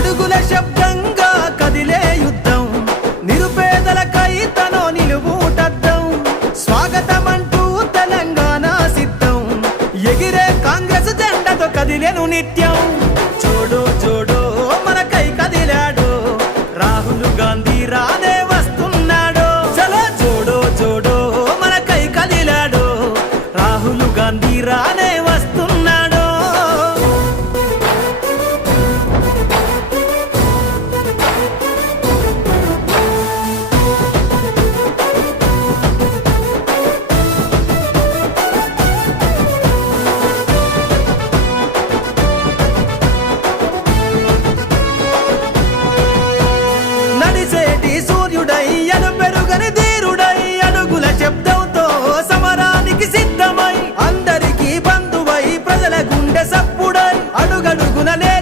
అడుగుల శబ్దంగా కదిలే యుద్ధం, నిరుపేదలకై తనో నిలువుటద్దం. స్వాగతమంటూ తెలంగాణ సిద్ధం, ఎగిరే కాంగ్రెస్ జెండతో కదిలేను నిత్యం.